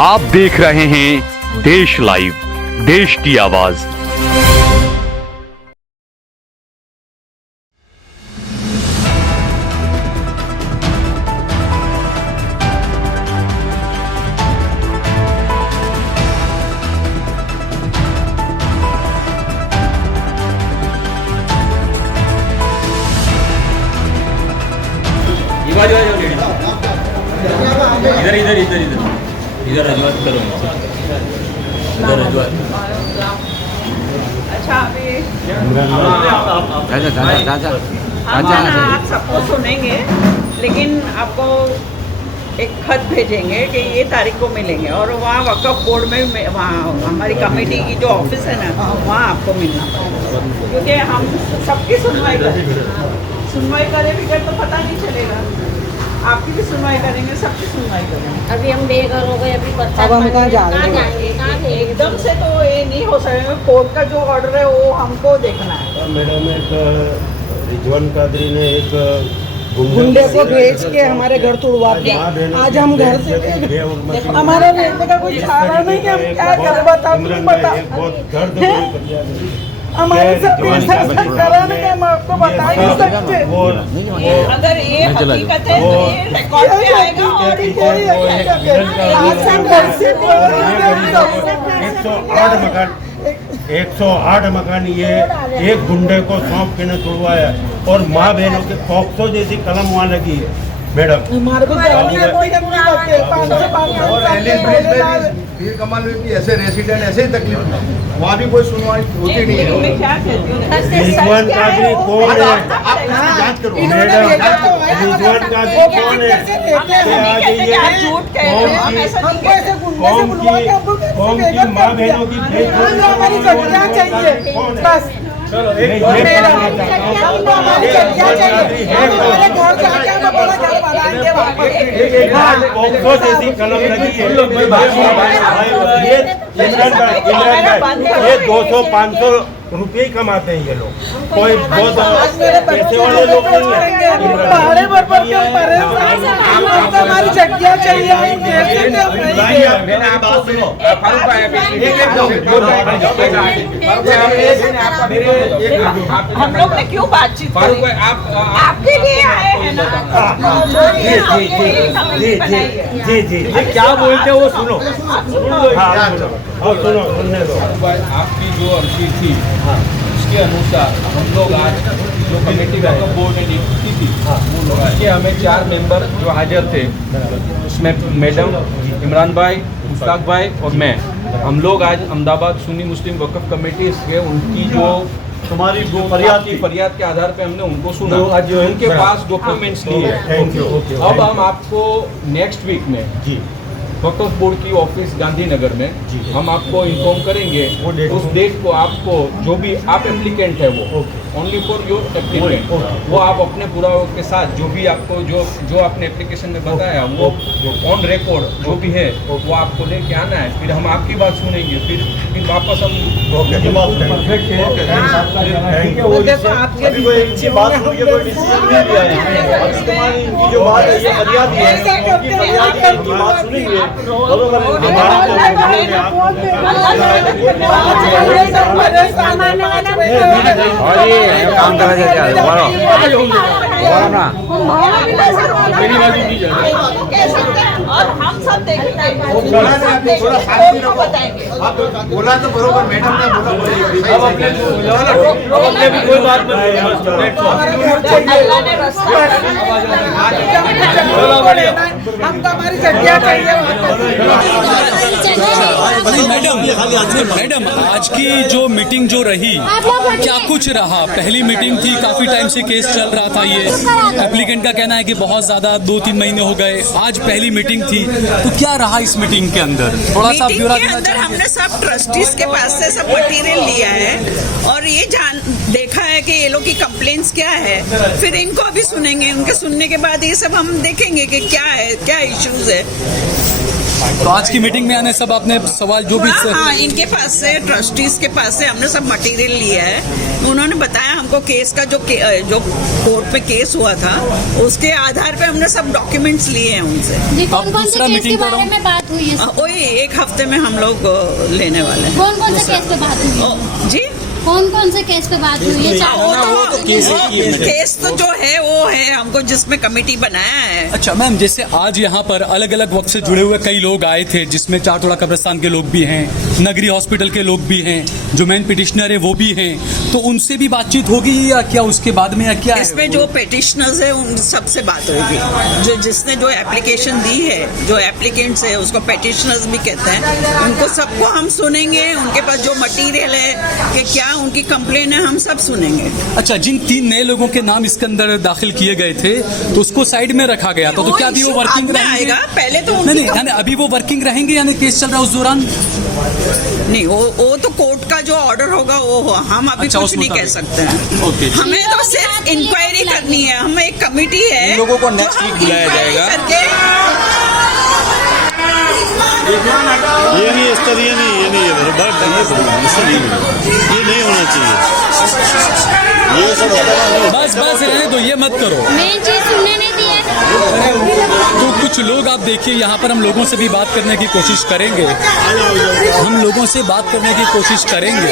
आप देख रहे हैं देश लाइव, देश की आवाज। इधर इधर इधर इधर इधर रजूआत करो, इधर रजूआत। अच्छा अभी राजा हम आप सबको सुनेंगे, लेकिन आपको एक खत भेजेंगे कि ये तारीख को मिलेंगे और वहाँ वक्फ बोर्ड में वहाँ हमारी कमेटी की जो ऑफिस है ना वहाँ आपको मिलना पड़ेगा, क्योंकि हम सबकी सुनवाई करें बगैर तो पता नहीं चलेगा। आपकी भी सुनवाई करेंगे, सबकी सुनवाई करेंगे। अभी हम बेघर हो गए, अभी अब हम कहाँ जाएंगे? एकदम से तो ये नहीं हो सकेगा। कोर्ट का जो ऑर्डर है वो हमको देखना है। मैडम एक रिजवान कादरी ने एक गुंडे को भेज के हमारे घर तोड़वा के आज हम घर से हमारे रहने का कोई सहारा नहीं है। हम क्या करें बताओ, तुम बताओ। हमारे साथ ऐसा कराने का हम आपको बता नहीं सकते। अगर ये हकीकत है तो ये रिकॉर्ड में आएगा और 108 मकान ये एक गुंडे को सौंप के न तोड़वाया और माँ बहनों के पॉक्सो जैसी कलम वहाँ लगी है मैडम। हमारे को पीर कमाल में भी ऐसे रेसिडेंट ऐसे ही तकलीफ, वहाँ भी कोई सुनवाई होती नहीं है। मैं क्या कहती हूँ, रिजवान कादरी कौन है? आप इसकी जांच करो मैडम, रिजवान कादरी कौन है? कौन की माँ बहनों की हमारी जगह चाहिए बस। हमारे घर जाके हम अपना घर बनाएंगे वापस। जैसी कलम लगी है ये 200-500 रुपये ही कमाते हैं ये लोग, कोई बहुत पैसे वाले लोग नहीं है। पहाड़े पर परेशान, हमको हमारी जगह चाहिए। हम कैसे हम लोग ने क्यों बातचीत करी? आपके लिए आए हैं ना। जी क्या बोलते हो वो सुनो। सुनो सुनने दो। आपकी जो अर्जी थी उसके अनुसार हम लोग आज जो कमेटी वक्फ बोर्ड ने नियुक्ति की थी उसके हमें 4 मेंबर जो हाजिर थे, उसमें मैडम, इमरान भाई, मुश्ताक भाई और मैं, हम लोग आज अहमदाबाद सुन्नी मुस्लिम वक्फ कमेटी से उनकी जो तुम्हारी फरियाद के आधार पे हमने उनको सुना, उनके पास डॉक्यूमेंट्स लिए। अब हम आपको नेक्स्ट वीक में जी वक्फ बोर्ड की ऑफिस गांधीनगर में हम आपको इन्फॉर्म करेंगे। उस डेट को आपको जो भी आप एप्लीकेंट है वो ओनली फॉर योर एप्लीकेंट वो आप अपने पुरावों के साथ जो भी आपको जो आपने एप्लीकेशन में बताया वो ऑन रिकॉर्ड जो भी है वो आपको लेके आना है। फिर हम आपकी बात सुनेंगे, फिर वापस हम काम करा जाए ना मेरी बाजू की जाए और हम सब देखेंगे, थोड़ा शांति रखो। आप बोला तो बरोबर, मैडम ने बोला अब अपने भी कोई बात नहीं। अल्लाह ने रास्ता हमको हमारी जगह चाहिए। मैडम आज की जो मीटिंग जो रही क्या कुछ रहा? पहली मीटिंग थी, काफी टाइम से केस चल रहा था, ये एप्लीकेंट का कहना है कि बहुत ज्यादा 2-3 महीने हो गए, आज पहली मीटिंग थी, तो क्या रहा इस मीटिंग के अंदर? थोड़ा सा मीटिंग के अंदर हमने सब ट्रस्टीज के पास से सब मटेरियल लिया है और ये देखा है है कि ये लोग की कंप्लेंट्स क्या है, फिर इनको अभी सुनेंगे, उनके सुनने के बाद ये सब हम देखेंगे कि क्या है, क्या इश्यूज है। तो आज की मीटिंग में आने सब आपने सवाल जो भी हाँ, इनके पास से, ट्रस्टीज के पास से हमने सब मटेरियल लिया है। उन्होंने बताया हमको केस का जो कोर्ट में केस हुआ था उसके आधार पे हमने सब डॉक्यूमेंट्स लिए हैं उनसे। जी, कौन कौन से केस के बारे में बात हुई है? वही 1 हफ्ते में हम लोग लेने वाले हैं। कौन कौन से केस पे बात हुई है? जी, कौन कौन से केस पे बात हुई है? केस तो जो है वो है हमको जिसमें कमेटी बनाया है। अच्छा मैम, जैसे आज यहाँ पर अलग अलग वक्त से जुड़े हुए कई लोग आए थे, जिसमें चारतोड़ा कब्रिस्तान के लोग भी हैं, नगरी हॉस्पिटल के लोग भी हैं, जो मेन पिटिशनर है वो भी हैं, तो उनसे भी बातचीत होगी या क्या उसके बाद में, या क्या है? इसमें जो पिटिशनर्स है उन सबसे बात होगी, जो जिसने जो एप्लीकेशन दी है, जो एप्लीकेंट्स है उसको पिटिशनर्स भी कहते हैं, उनको सबको हम सुनेंगे। उनके पास जो मटेरियल है कि क्या उनकी कंप्लेन है, हम सब सुनेंगे। अच्छा, जिन 3 नए लोगों के नाम इसके अंदर दाखिल किए गए थे तो उसको साइड में रखा गया था, तो क्या अभी वो वर्किंग रहेंगे? पहले तो नहीं, यानी अभी वो वर्किंग रहेंगे, यानी केस चल रहा है उस दौरान? नहीं, वो तो कोर्ट का जो ऑर्डर होगा वो हम अभी अच्छा, कुछ नहीं कह सकते हैं। ओके, हमें तो सिर्फ इंक्वायरी करनी है। हम एक कमेटी है, लोगों को नेक्स्ट वीक बुलाया जाएगा। ये नहीं इस तरह, ये नहीं होना चाहिए। ये सब बस रहने दो, ये मत करो। मेन चीज सुनने नहीं दी है। तो कुछ लोग आप देखिए, यहाँ पर हम लोगों से भी बात करने की कोशिश करेंगे, हम लोगों से बात करने की कोशिश करेंगे।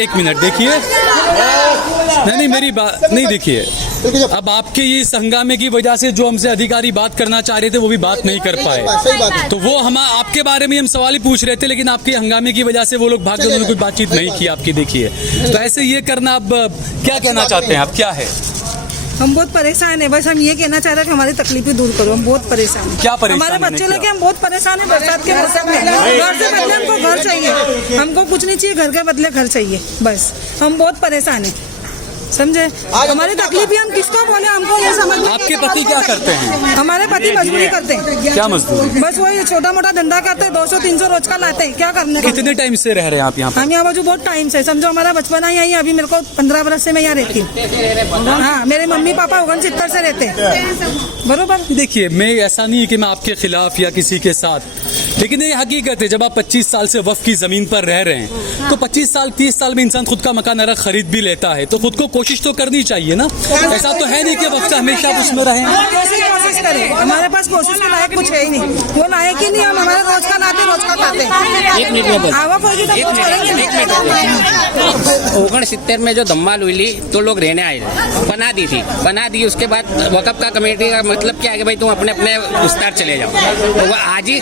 एक मिनट देखिए। नहीं, मेरी बात नहीं, देखिए, अब आपके ये इस हंगामे की वजह से जो हमसे अधिकारी बात करना चाह रहे थे वो भी बात नहीं कर पाए, तो वो हम आपके बारे में हम सवाल ही पूछ रहे थे, लेकिन आपके हंगामे की वजह से वो लोग भाग गए, उन्होंने कोई बातचीत नहीं की आपकी। देखिए, तो ऐसे ये करना, अब क्या कहना चाहते हैं आप, क्या है? हम बहुत परेशान है, बस हम ये कहना चाह रहे हैं कि हमारी तकलीफें दूर करो। हम बहुत परेशान हैं। क्या परेशान? हमारे बच्चे लेके हम बहुत परेशान हैं। बरसात के मौसम में घर से बदले हमको घर चाहिए, हमको कुछ नहीं चाहिए, घर के बदले घर चाहिए। बस हम बहुत परेशान हैं, समझे? हमारी तकलीफ हम किसको बोले, हमको ये समझ। आपके पति क्या करते हैं? हमारे पति मजदूरी करते हैं। क्या मजदूरी? बस वही छोटा मोटा धंधा करते हैं, 200-300 रोज का लाते हैं। क्या करने का? कितने टाइम से रह रहे हैं आप यहाँ पर? हम यहाँ बाजू बहुत टाइम से, समझो हमारा बचपन ही यही। अभी मेरे को 15 बरस से मैं यहाँ रहती हूँ। हाँ, मेरे मम्मी पापा 69 से रहते हैं, बरोबर। देखिए, मैं ऐसा नहीं है कि मैं आपके खिलाफ या किसी के साथ, लेकिन ये हकीकत है, जब आप 25 साल से वक्फ की जमीन पर रह रहे हैं तो 25 साल 30 साल में इंसान खुद का मकान अलग खरीद भी लेता है, तो खुद को कोशिश तो करनी चाहिए ना। ऐसा तो है नहीं कि वक्त हमेशा आप उसमें रहें। कोशिश करें, हमारे पास कोशिश के लायक कुछ है ही नहीं। वो लायक ही नहीं, हम हमारे रोज का लाते, रोज का खाते हैं। आवक होगी तो कुछ करेंगे। 69 में जो धम्माल हुई ली तो लोग रहने आए थे, बना दी थी, बना दी। उसके बाद वक़्फ़ का कमेटी का मतलब क्या है कि भाई तुम अपने अपने विस्तार चले जाओ। तो वह आज ही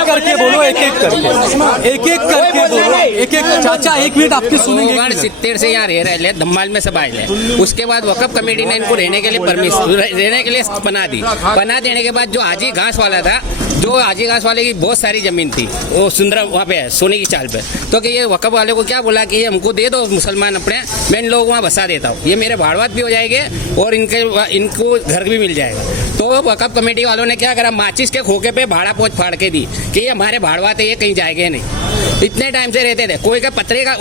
करके बोलो, एक एक करके बोलो, एक चाचा, 1 मिनट आपके सुनेंगे। 69 से यहाँ रह रहे, धम्माल में सब आए थे। उसके बाद वक़्फ़ कमेटी ने इनको रहने के लिए रहने के लिए बना दी। बना देने के बाद जो हाजी घास वाला था, जो हाजी घास वाले की बहुत सारी जमीन थी, वो सुंदर वहाँ पे है, सोने की चाल पे, तो कि ये वक़्फ़ वाले को क्या बोला कि ये हमको दे दो मुसलमान अपने, मैं इन लोगों को वहाँ बसा देता हूँ, ये मेरे भाड़वात भी हो जाएंगे और इनको घर भी मिल जाएगा। तो वक़्फ़ कमेटी वालों ने क्या करा, माचिस के खोखे पे भाड़ा पोछ फाड़ के दी कि ये हमारे भाड़वात है, ये कहीं जाएंगे नहीं। इतने टाइम से रहते थे, कोई का पत्रे का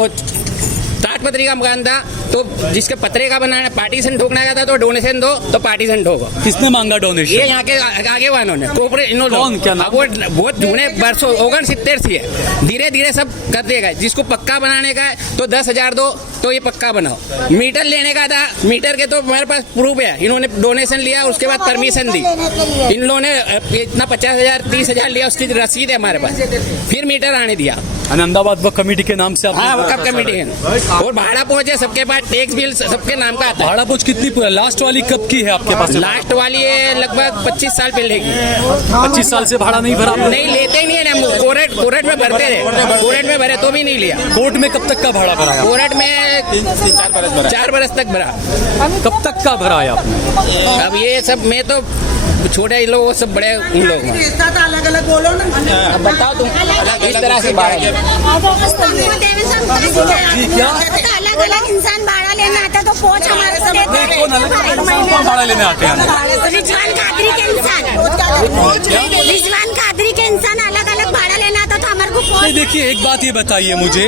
ताटपत्री का मकान था, तो जिसके पत्रे का बनाना पार्टीशन ठोकना था तो डोनेशन दो, तो पार्टीशन ठोको। किसने मांगा डोनेशन? ये यहाँ के आगे वालों ने, कोऑपरेट इन्होंने। क्या नाम? वो बहुत ढूंढे बरसों, 69 से है, धीरे धीरे सब कर देगा। जिसको पक्का बनाने का है तो 10,000 दो, तो ये पक्का बनाओ। मीटर लेने का था, मीटर के तो मेरे पास प्रूफ है, इन्होंने डोनेशन लिया, उसके बाद परमिशन दी। इन लोगों ने इतना 50,000 30,000 लिया, उसकी रसीद है हमारे पास, फिर मीटर आने दिया। आनंदाबाद वक्फ कमेटी के नाम से? हाँ, वक्फ कमेटी है। और भाड़ा पहुंचे सबके पास, टैक्स बिल सबके नाम का आता है। भाड़ा पहुंच कितनी, लास्ट वाली कब की है आपके पास? लास्ट वाली है लगभग 25 साल पहले की। 25 साल से भाड़ा नहीं भरा? नहीं, लेते ही नहीं है ना, कोर्ट में भरते रहे, कोर्ट में भरे तो भी नहीं लिया। कोर्ट में कब तक का भाड़ा भराया? कोर्ट में 4 बरस तक भरा। कब तक का भराया आपने? अब ये सब, मैं तो छोटे लोग, सब बड़े उन लोग। अलग अलग बोलो ना। अब बताओ तुम इस तरह से बाहर अलग अलग इंसान भाड़ा लेना आता तो पोच हमारे से भाड़ा लेने आते हैं रिजवान कादरी के इंसान अलग अलग भाड़ा लेना आता तो हमारे को नहीं, देखिए एक बात ये बताइए मुझे,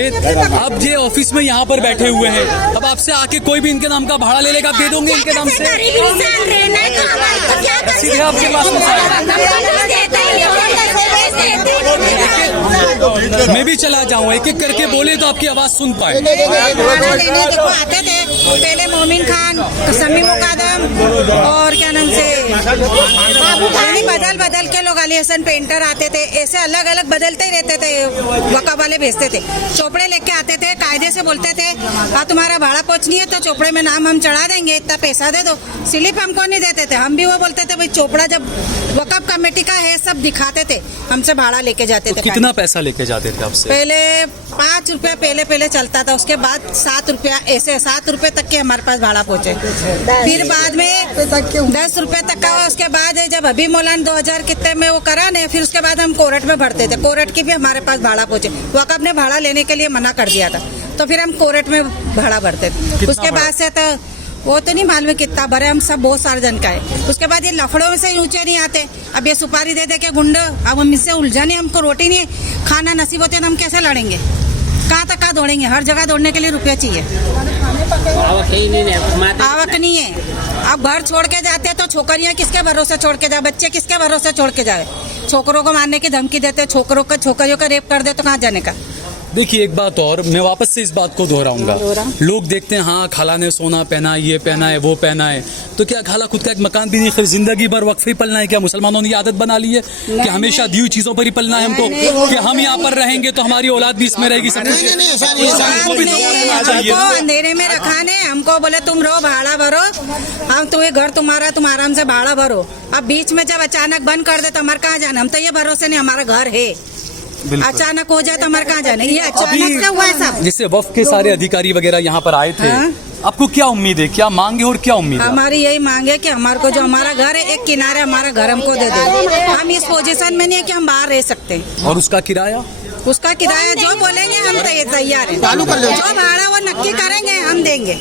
अब ये ऑफिस में यहाँ पर बैठे हुए हैं, अब आपसे आके कोई भी इनके नाम का भाड़ा ले लेगा, आप दे दोगे इनके नाम से? सीधे आपके पास मैं भी चला जाऊँ, एक एक करके बोले तो आपकी आवाज सुन पाए। देखो आते थे पहले मोमिन खान, समी मुकादम और क्या नाम से बदल के लोग, अली हसन पेंटर आते थे, ऐसे अलग अलग बदलते ही रहते थे। वक़्फ़ वाले भेजते थे, चोपड़े लेके आते थे, कायदे से बोलते थे तुम्हारा भाड़ा पहुँचनी है तो चोपड़े में नाम हम चढ़ा देंगे, इतना पैसा दे दो। स्लिप हमको नहीं देते थे, हम भी वो बोलते थे भाई चोपड़ा जब वक़्फ़ कमेटी का है सब दिखाते थे, हमसे भाड़ा लेके जाते थे। कितना पैसा लेके जाते थे आपसे? पहले 5 रुपया पहले चलता था, उसके बाद 7 रुपया, ऐसे 7 रुपए तक के हमारे पास भाड़ा पहुँचे, फिर बाद में 10 रुपए तक का हुआ। उसके बाद जब अभी मौलाना 2000 कितने में वो करा ने, फिर उसके बाद हम कोर्ट में भरते थे, कोर्ट की भी हमारे पास भाड़ा पहुँचे। वक़्फ़ ने भाड़ा लेने के लिए मना कर दिया था तो फिर हम कोर्ट में भाड़ा भरते थे। उसके बाद से तो वो तो नहीं मालूम कितना भरे, हम सब बहुत सारे जन का है। उसके बाद ये लफड़ों में से ऊंचे नहीं आते, अब ये सुपारी दे दे के गुंड, अब हम इससे उलझाने, हमको रोटी नहीं खाना नसीब होते तो हम कैसे लड़ेंगे, कहाँ तक कहाँ दौड़ेंगे? हर जगह दौड़ने के लिए रुपया चाहिए, आवक नहीं है। अब घर छोड़ के जाते तो छोकरियाँ किसके भरोसे छोड़ के जाए, बच्चे किसके भरोसे छोड़ के जाए? छोकरों को मारने की धमकी देते, छोकरियों का रेप कर दे तो कहाँ जाने का? देखिए एक बात और, मैं वापस से इस बात को दोहराऊंगा। लोग देखते हैं हाँ खाला ने सोना पहना, ये पहना है, वो पहना है, तो क्या खाला खुद का एक मकान भी नहीं, जिंदगी भर वक्फ ही पलना है? क्या मुसलमानों ने ये आदत बना ली है कि हमेशा दी हुई चीजों पर ही पलना है हमको, कि हम यहाँ पर रहेंगे तो हमारी औलाद भी इसमें रहेगी? सब अंधेरे में रखाने, हमको बोले तुम रहो भाड़ा भरो, हम तुम्हें घर तुम्हारा, तुम आराम से भाड़ा भरो। अब बीच में जब अचानक बंद कर दे तो हमारे कहाँ जाना? हम तो ये भरोसे नहीं, हमारा घर है, अचानक हो जाए तो हमारे कहाँ जाने? ये अचानक से हुआ है सब। जैसे वक्फ के सारे अधिकारी वगैरह यहाँ पर आए थे, आपको क्या उम्मीद है, क्या मांगे और क्या उम्मीद है? हमारी यही मांग है कि हमारे को जो हमारा घर है, एक किनारे हमारा घर हमको दे दे। हम इस पोजीशन में नहीं है कि हम बाहर रह सकते हैं। और उसका किराया जो बोलेंगे हम तो तैयार है, जो भाड़ा वो नक्की करेंगे हम देंगे,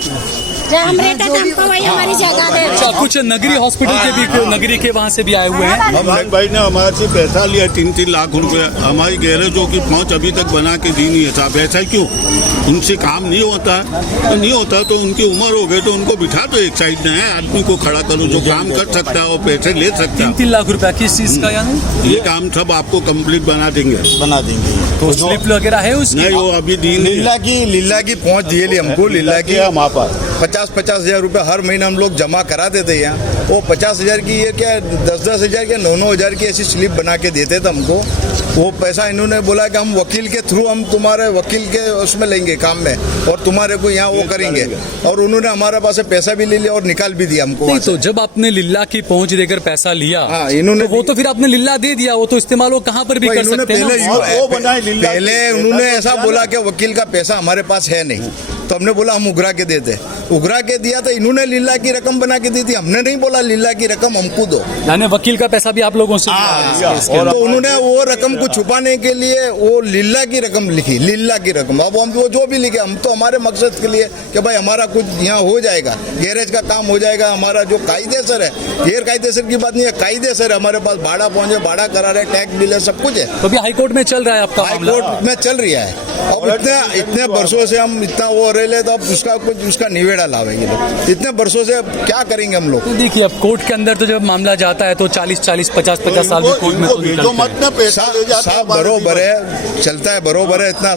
हम रहते थे हमको वही हमारी जगह दे। अच्छा, कुछ नगरी हॉस्पिटल के भी, नगरी के वहाँ से भी आए हुए हैं। हम भाई ने हमारे से पैसा लिया 3-3 लाख रुपए, हमारी गैरेजों की पहुँच अभी तक बना के दी नहीं है साहब। ऐसा क्यों? उनसे काम नहीं होता तो उनकी उम्र हो गई तो उनको बिठा दो एक साइड में, है आदमी को खड़ा करो जो काम कर सकता है और पैसे ले सकता है। 3-3 लाख रुपया किस चीज का? यानी ये काम सब आपको कंप्लीट बना देंगे। तो स्लिप वगैरह है उसकी? नहीं, वो अभी दी लीला की पहुँच दिए हमको, लीला की हमारे पास 50-50 हज़ार रुपये हर महीना हम लोग जमा करा देते हैं यहाँ। वो 50 हज़ार की ये क्या 10-10 हज़ार क्या 9-9 हज़ार की ऐसी स्लिप बना के देते थे हमको। वो पैसा इन्होंने बोला कि हम वकील के थ्रू, हम तुम्हारे वकील के उसमें लेंगे काम में और तुम्हारे को यहाँ वो करेंगे, और उन्होंने हमारे पास से पैसा भी ले लिया और निकाल भी दिया हमको। तो जब आपने लिल्ला की पहुँच देकर पैसा लिया, इन्होंने वो तो फिर आपने लिल्ला दे दिया, वो तो इस्तेमाल वो कहाँ पर भी कर सकते हैं। पहले उन्होंने ऐसा बोला कि वकील का पैसा हमारे पास है नहीं, तो हमने बोला हम उगरा के देते, उगरा के दिया तो इन्होंने लीला की रकम बना के दी थी, हमने नहीं बोला लीला की रकम हमको दो। यानी वकील का पैसा भी आप लोगों से? तो उन्होंने वो रकम को छुपाने के लिए वो लीला की रकम लिखी, लीला की रकम। अब हम वो जो भी लिखे, हम तो हमारे मकसद के लिए कि भाई हमारा कुछ यहाँ हो जाएगा, गैरेज का काम हो जाएगा, हमारा जो कायदेसर है, गैर कायदेसर की बात नहीं है, कायदेसर है, हमारे पास भाड़ा पहुँचे, भाड़ा करा रहे, टैक्स बिल है, सब कुछ है। तो अभी हाईकोर्ट में चल रहा है आपका? हाईकोर्ट में चल रहा है। अब इतने वर्षों से हम इतना वो रह ले, तो अब उसका निवेड़ा लावेंगे लोग। इतने वर्षों से क्या करेंगे हम लोग? तो देखिए अब कोर्ट के अंदर तो जब मामला जाता है तो 40-50 साल भी कोर्ट में तो साहब बरोबर है, चलता है बरोबर है। इतना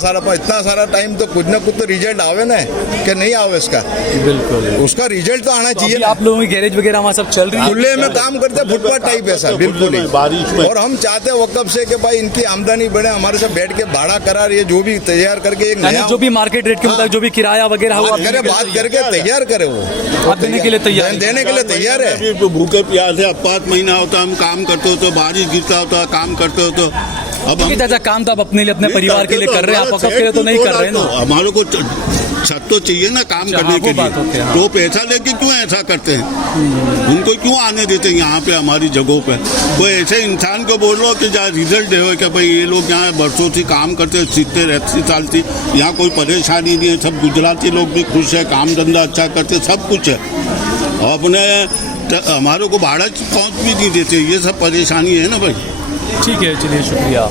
सारा टाइम तो कुछ ना कुछ तो रिजल्ट आवे ना, कि नहीं आवे इसका? बिल्कुल, उसका रिजल्ट तो आना चाहिए। आप लोगों की गैरेज वगैरह वहाँ सब चल रही है, खुले में काम करते, फुटपाथ टाइप है सर, बिल्कुल ही। और हम चाहते हैं वक़्फ़ से कि भाई इनकी आमदनी बढ़े, हमारे से बैठ के भाड़ा करा रही है, जो भी तैयार करके एक नया, जो भी मार्केट रेट के मुताबिक जो भी किराया वगैरह बात करके तैयार करे, वो देने के लिए तैयार है। भूखे प्यासे अब 5 महीना होता हम काम करते हो तो बारिश गिरता होता काम करते हो तो अब चाचा काम तो आप अपने लिए अपने परिवार के लिए कर रहे हैं, आप वक़्फ़ के लिए तो नहीं कर रहे हैं ना। हमारे को छत तो चाहिए ना काम अच्छा, करने हाँ, के वो बात होती लिए। है, हाँ। तो पैसा लेके क्यों ऐसा करते हैं? उनको क्यों आने देते हैं यहाँ पे हमारी जगहों पे? कोई ऐसे इंसान को बोलो कि जहाँ रिजल्ट है कि भाई ये लोग यहाँ बरसों से काम करते हैं, 70-80 साल से, यहाँ कोई परेशानी नहीं है, सब गुजराती लोग भी खुश है, काम धंधा अच्छा करते, सब कुछ है। और अपने हमारे को भाड़ा पहुँच भी नहीं देते, ये सब परेशानी है ना भाई। ठीक है, चलिए शुक्रिया।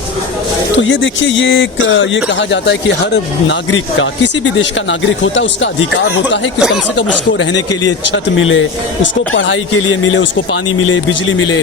तो ये देखिए, ये कहा जाता है कि हर नागरिक का, किसी भी देश का नागरिक होता है, उसका अधिकार होता है कि कम से कम उसको रहने के लिए छत मिले, उसको पढ़ाई के लिए मिले, उसको पानी मिले, बिजली मिले।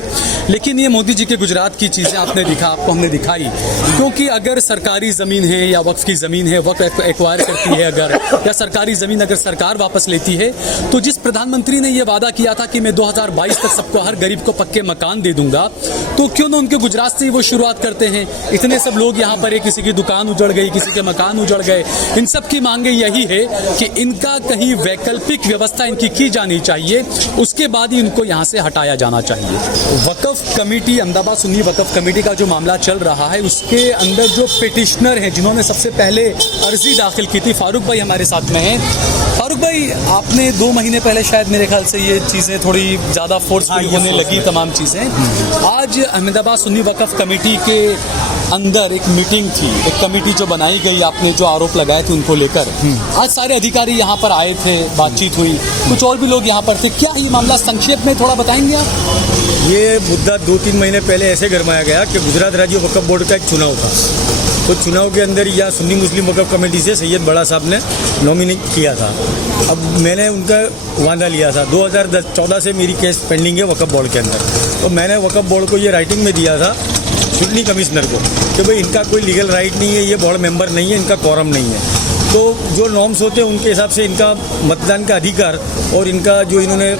लेकिन ये मोदी जी के गुजरात की चीज़ें आपने आपको हमने दिखाई, क्योंकि अगर सरकारी ज़मीन है या वक्फ की ज़मीन है, वक्फ एक्वायर करती है अगर, या सरकारी ज़मीन अगर सरकार वापस लेती है, तो जिस प्रधानमंत्री ने ये वादा किया था कि मैं 2022 तक सबको, हर गरीब को पक्के मकान दे दूंगा, तो क्यों ना उनके गुजरात से वो शुरुआत करते हैं। इतने सब लोग यहाँ पर है, किसी की दुकान उजड़ गई, किसी के मकान उजड़ गए, इन सब की मांगे यही है कि इनका कहीं वैकल्पिक व्यवस्था इनकी की जानी चाहिए, उसके बाद ही इनको यहाँ से हटाया जाना चाहिए। वक्फ कमेटी, अहमदाबाद सुन्नी वक्फ कमेटी का जो मामला चल रहा है, उसके अंदर जो पिटिशनर हैं, जिन्होंने सबसे पहले अर्जी दाखिल की थी, फारूक भाई हमारे साथ में हैं। फारूक भाई, आपने 2 महीने पहले शायद मेरे ख्याल से ये चीज़ें थोड़ी ज़्यादा फोर्सफुल होने लगी, तमाम चीज़ें। आज अहमदाबाद सुन्नी वक्फ कमेटी के अंदर एक मीटिंग थी, एक कमेटी जो बनाई गई, आपने जो आरोप लगाए थे उनको लेकर, आज सारे अधिकारी यहाँ पर आए थे, बातचीत हुई, कुछ और भी लोग यहाँ पर थे। क्या ये मामला संक्षेप में थोड़ा बताएंगे आप? ये मुद्दा 2-3 महीने पहले ऐसे गरमाया गया कि गुजरात राज्य वक्फ बोर्ड का एक चुनाव था। तो चुनाव के अंदर यहाँ सुन्नी मुस्लिम वक्फ कमेटी से सैयद बड़ा साहब ने नॉमिनेट किया था। अब मैंने उनका वादा लिया था, 2014 से मेरी केस पेंडिंग है वक्फ बोर्ड के अंदर। तो मैंने वक्फ बोर्ड को ये राइटिंग में दिया था, चुटनी कमिश्नर को, कि भाई इनका कोई लीगल राइट नहीं है, ये बोर्ड मेंबर नहीं है, इनका कोरम नहीं है। तो जो नॉर्म्स होते हैं उनके हिसाब से इनका मतदान का अधिकार और इनका जो इन्होंने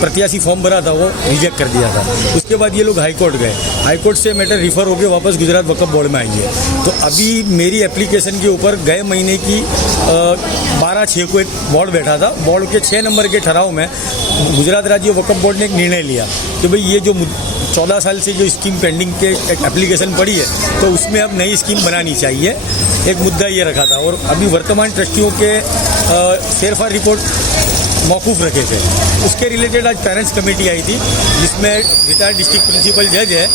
प्रत्याशी फॉर्म भरा था वो रिजेक्ट कर दिया था। उसके बाद ये लोग हाईकोर्ट गए, हाईकोर्ट से मैटर रिफ़र होकर वापस गुजरात वक्फ बोर्ड में आई है। तो अभी मेरी एप्लीकेशन के ऊपर गए महीने की 12/6 को एक बोर्ड बैठा था। बोर्ड के 6 नंबर के ठहराव में गुजरात राज्य वक्फ बोर्ड ने एक निर्णय लिया कि भाई ये जो 14 साल से जो स्कीम पेंडिंग के एक एप्लीकेशन पड़ी है, तो उसमें अब नई स्कीम बनानी चाहिए। एक मुद्दा ये रखा था। और अभी वर्तमान ट्रस्टियों के फेरफार रिपोर्ट मौकूफ़ रखे थे, उसके रिलेटेड आज पेरेंट्स कमेटी आई थी, जिसमें रिटायर्ड डिस्ट्रिक्ट प्रिंसिपल जज है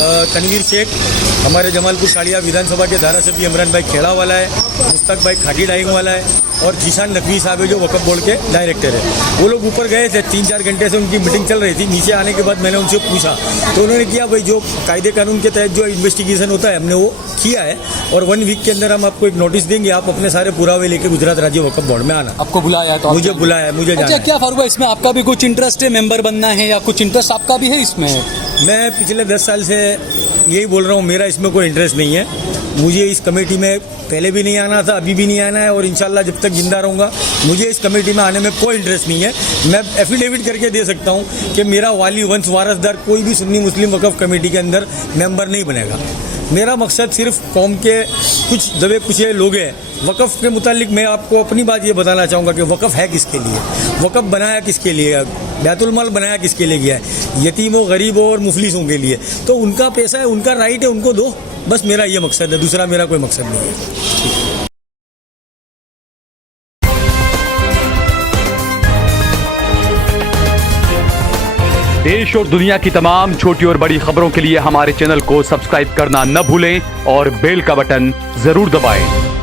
तनवीर शेख, हमारे जमालपुर साड़िया विधानसभा के धारासभ्य इमरान भाई खेड़ा वाला है, मुस्तक भाई खाटी डाइंग वाला है, और जीशान नकवी साहब है जो वक्फ बोर्ड के डायरेक्टर है। वो लोग ऊपर गए थे, 3-4 घंटे से उनकी मीटिंग चल रही थी। नीचे आने के बाद मैंने उनसे पूछा, तो उन्होंने किया भाई जो कायदे कानून के तहत जो इन्वेस्टिगेशन होता है हमने वो किया है, और 1 वीक के अंदर हम आपको एक नोटिस देंगे, आप अपने सारे पुरावे लेके गुजरात राज्य वक्फ बोर्ड में आना। आपको बुलाया है? तो मुझे बुलाया है, मुझे जाना है। क्या फारूक भाई, इसमें आपका भी कुछ इंटरेस्ट है, मेंबर बनना है, या कुछ इंटरेस्ट आपका भी है इसमें? मैं पिछले 10 साल से यही बोल रहा हूँ, मेरा इसमें कोई इंटरेस्ट नहीं है। मुझे इस कमेटी में पहले भी नहीं आना था, अभी भी नहीं आना है, और इंशाल्लाह जब तक जिंदा रहूँगा मुझे इस कमेटी में आने में कोई इंटरेस्ट नहीं है। मैं एफिडेविट करके दे सकता हूँ कि मेरा वाली वंश वारसदार कोई भी सुन्नी मुस्लिम वक्फ कमेटी के अंदर मेंबर नहीं बनेगा। मेरा मकसद सिर्फ कौम के कुछ दबे कुचले लोग हैं। वक़्फ़ के मुतालिक मैं आपको अपनी बात ये बताना चाहूँगा कि वक़्फ़ है किसके लिए, वक़्फ़ बनाया किसके लिए, बैतुल माल बनाया किसके लिए गया है, यतीमों, गरीबों और मुफलिसों के लिए। तो उनका पैसा है, उनका राइट है, उनको दो। बस मेरा ये मकसद है, दूसरा मेरा कोई मकसद नहीं है। देश और दुनिया की तमाम छोटी और बड़ी खबरों के लिए हमारे चैनल को सब्सक्राइब करना न भूलें और बेल का बटन जरूर दबाएं।